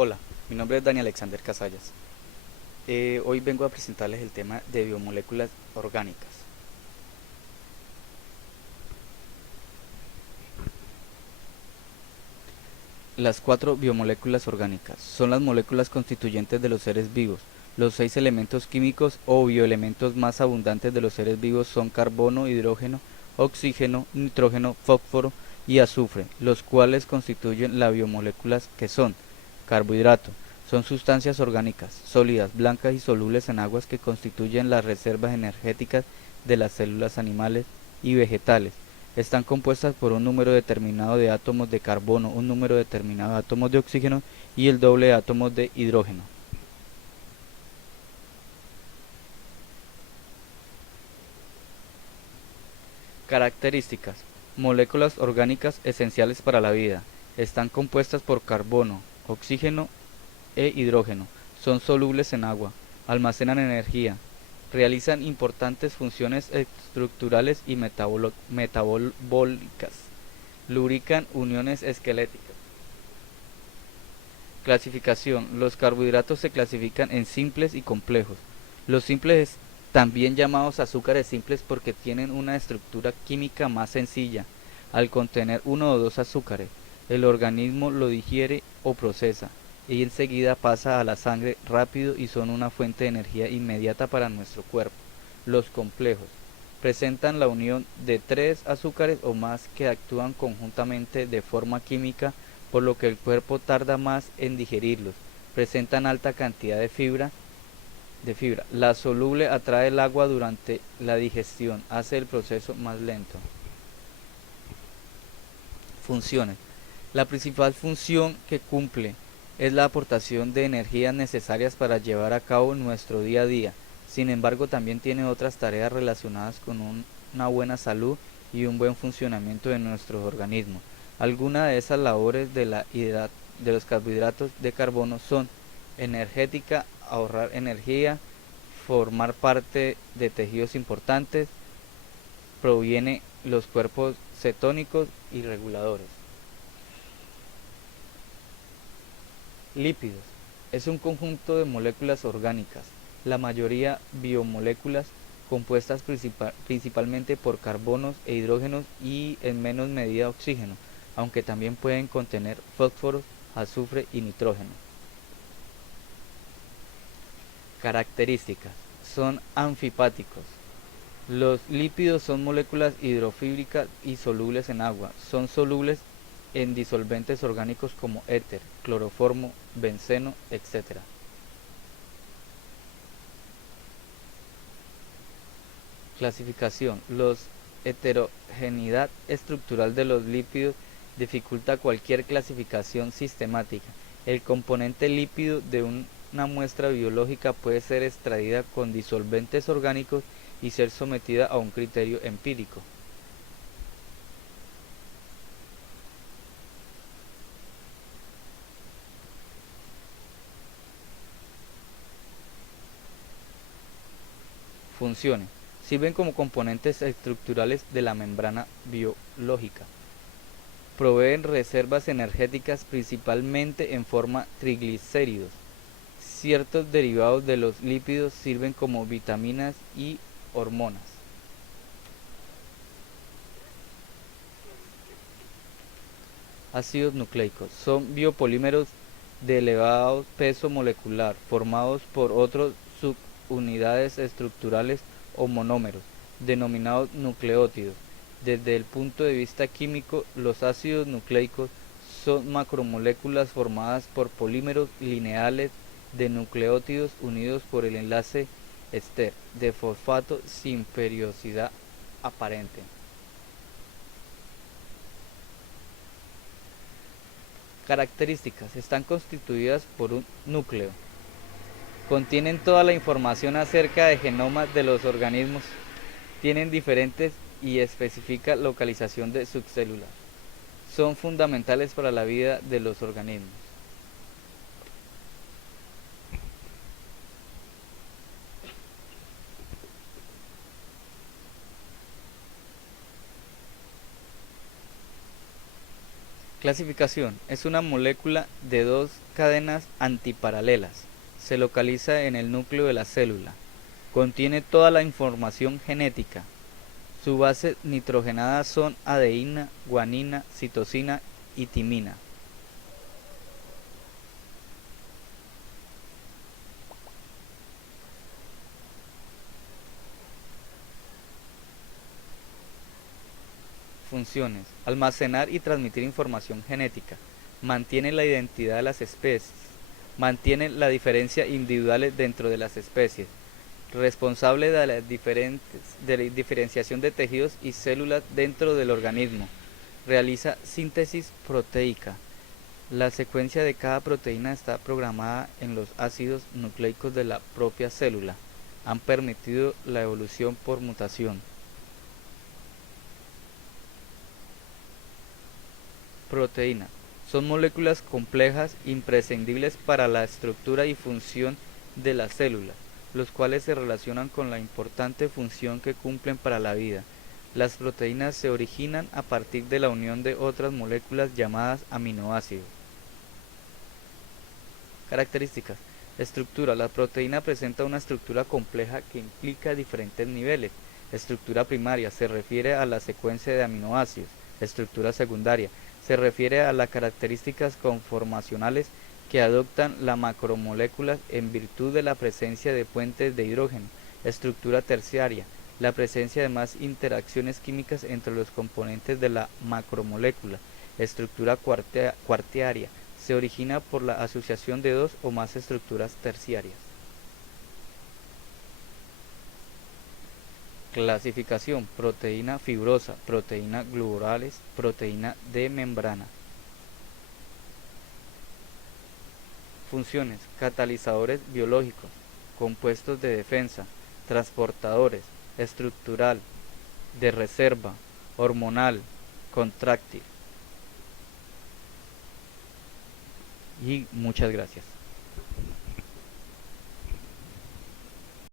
Hola, mi nombre es Dani Alexander Casallas. Hoy vengo a presentarles el tema de biomoléculas orgánicas. Las cuatro biomoléculas orgánicas son las moléculas constituyentes de los seres vivos. Los 6 elementos químicos o bioelementos más abundantes de los seres vivos son carbono, hidrógeno, oxígeno, nitrógeno, fósforo y azufre, los cuales constituyen las biomoléculas que son carbohidrato. Son sustancias orgánicas, sólidas, blancas y solubles en aguas que constituyen las reservas energéticas de las células animales y vegetales. Están compuestas por un número determinado de átomos de carbono, un número determinado de átomos de oxígeno y el doble de átomos de hidrógeno. Características. Moléculas orgánicas esenciales para la vida. Están compuestas por carbono, oxígeno e hidrógeno. Son solubles en agua. Almacenan energía. Realizan importantes funciones estructurales y metabólicas. Lubrican uniones esqueléticas. Clasificación. Los carbohidratos se clasifican en simples y complejos. Los simples, también llamados azúcares simples porque tienen una estructura química más sencilla. Al contener uno o dos azúcares, el organismo lo digiere o procesa y enseguida pasa a la sangre rápido y son una fuente de energía inmediata para nuestro cuerpo. Los complejos presentan la unión de tres azúcares o más que actúan conjuntamente de forma química, por lo que el cuerpo tarda más en digerirlos. Presentan alta cantidad de fibra. La soluble atrae el agua durante la digestión, hace el proceso más lento. Funciones. La principal función que cumple es la aportación de energías necesarias para llevar a cabo nuestro día a día. Sin embargo, también tiene otras tareas relacionadas con una buena salud y un buen funcionamiento de nuestros organismos. Algunas de esas labores de los carbohidratos de carbono son energética, ahorrar energía, formar parte de tejidos importantes, proviene los cuerpos cetónicos y reguladores. Lípidos. Es un conjunto de moléculas orgánicas, la mayoría biomoléculas, compuestas principalmente por carbonos e hidrógenos y en menos medida oxígeno, aunque también pueden contener fósforos, azufre y nitrógeno. Características. Son anfipáticos. Los lípidos son moléculas hidrofílicas y solubles en agua. Son solubles en disolventes orgánicos como éter, cloroformo, benceno, etc. Clasificación. La heterogeneidad estructural de los lípidos dificulta cualquier clasificación sistemática. El componente lípido de una muestra biológica puede ser extraída con disolventes orgánicos y ser sometida a un criterio empírico. Funciones. Sirven como componentes estructurales de la membrana biológica. Proveen reservas energéticas principalmente en forma triglicéridos. Ciertos derivados de los lípidos sirven como vitaminas y hormonas. Ácidos nucleicos. Son biopolímeros de elevado peso molecular, formados por otras subunidades estructurales o monómeros, denominados nucleótidos. Desde el punto de vista químico, los ácidos nucleicos son macromoléculas formadas por polímeros lineales de nucleótidos unidos por el enlace ester de fosfato sin periodicidad aparente. Características. Están constituidas por un núcleo. Contienen toda la información acerca de genomas de los organismos. Tienen diferentes y específica localización de subcélulas. Son fundamentales para la vida de los organismos. Clasificación. Es una molécula de dos cadenas antiparalelas. Se localiza en el núcleo de la célula. Contiene toda la información genética. Su base nitrogenada son adeína, guanina, citosina y timina. Funciones: almacenar y transmitir información genética, mantiene la identidad de las especies, mantiene la diferencia individuales dentro de las especies, responsable de la diferenciación de tejidos y células dentro del organismo, realiza síntesis proteica. La secuencia de cada proteína está programada en los ácidos nucleicos de la propia célula. Han permitido la evolución por mutación. Proteína. Son moléculas complejas imprescindibles para la estructura y función de la célula, los cuales se relacionan con la importante función que cumplen para la vida. Las proteínas se originan a partir de la unión de otras moléculas llamadas aminoácidos. Características. Estructura. La proteína presenta una estructura compleja que implica diferentes niveles. Estructura primaria se refiere a la secuencia de aminoácidos. Estructura secundaria se refiere a las características conformacionales que adoptan las macromoléculas en virtud de la presencia de puentes de hidrógeno. Estructura terciaria, la presencia de más interacciones químicas entre los componentes de la macromolécula. Estructura cuartaria, se origina por la asociación de dos o más estructuras terciarias. Clasificación: proteína fibrosa, proteína globulares, proteína de membrana. Funciones: catalizadores biológicos, compuestos de defensa, transportadores, estructural, de reserva, hormonal, contráctil. Y muchas gracias.